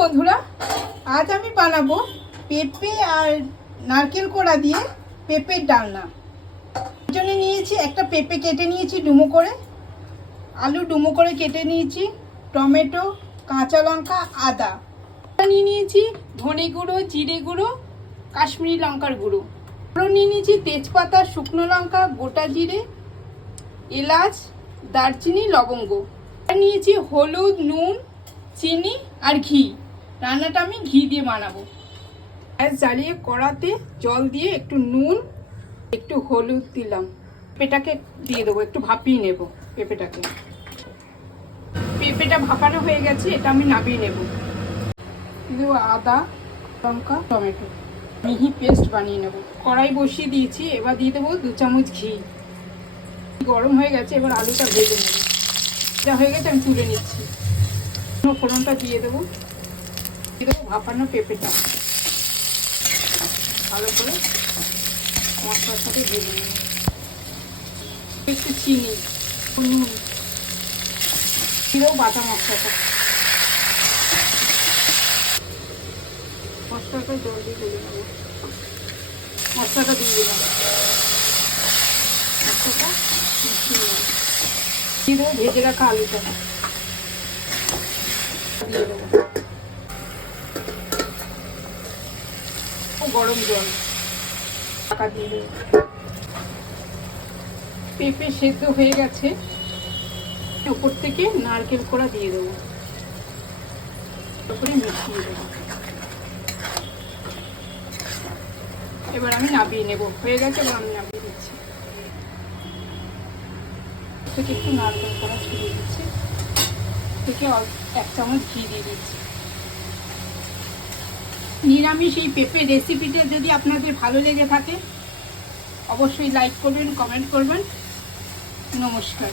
বন্ধুরা, আজ আমি বানাবো পেঁপে আর নারকেল কোড়া দিয়ে পেঁপের ডালনা। এর জন্য নিয়েছি একটা পেঁপে কেটে নিয়েছি ডুমো করে, আলু ডুমো করে কেটে নিয়েছি, টমেটো, কাঁচা লঙ্কা, আদা নিয়ে নিয়েছি, ধনে গুঁড়ো, জিরে গুঁড়ো, কাশ্মীরি লঙ্কার গুঁড়ো নিয়ে নিয়েছি, তেজপাতা, শুকনো লঙ্কা, গোটা জিরে, এলাচ, দারচিনি, লবঙ্গ নিয়েছি, হলুদ, নুন, চিনি আর ঘি। রান্নাটা আমি ঘি দিয়ে বানাবো। গ্যাস জ্বালিয়ে কড়াতে জল দিয়ে একটু নুন, একটু হলুদ দিলাম, পেঁপেটাকে দিয়ে দেবো, একটু ভাপিয়ে নেব পেঁপেটাকে। পেঁপেটা ভাপানো হয়ে গেছে, এটা আমি নামিয়ে নেব। দেবো আদা, লঙ্কা, টমেটো, মিহি পেস্ট বানিয়ে নেব। কড়াই বসিয়ে দিয়েছি, এবার দিয়ে দেবো 2 চামচ ঘি। গরম হয়ে গেছে, এবার আলুটা ভেজে নেব। যা হয়ে গেছে আমি তুলে নিচ্ছি। ফোড়নটা দিয়ে দেবো ভাপানো পেঁপেটা, ভালো করে মশলার সাথে ভেজে নেব। একটু চিনি, নুন দিলেও বাটা মশলাটা, মশলাটা জল দিয়ে তুলে নেব। মশলাটা দিয়ে দিলাম, মশলাটা মিশিয়ে নেব। দিয়ে দেবো ভেজে রাখা আলুটা, দিয়ে দেবো গরম জল, ঢাকা দিয়ে দেবো। পেঁপে সেদ্ধ হয়ে গেছে, উপর থেকে নারকেল কোড়া দিয়ে দেবো, তারপরে মিশিয়ে দেবো। এবার আমি নামিয়ে নেব, হয়ে গেছে, এবার আমি নামিয়ে দিচ্ছি। থেকে একটু নারকেল কোড়া ছড়িয়ে দিচ্ছি, থেকে 1 চামচ ঘি দিয়ে দিচ্ছি। নিরামিষ এই পেঁপে রেসিপিটা যদি আপনাদের ভালো লেগে থাকে অবশ্যই লাইক করবেন, কমেন্ট করবেন। নমস্কার।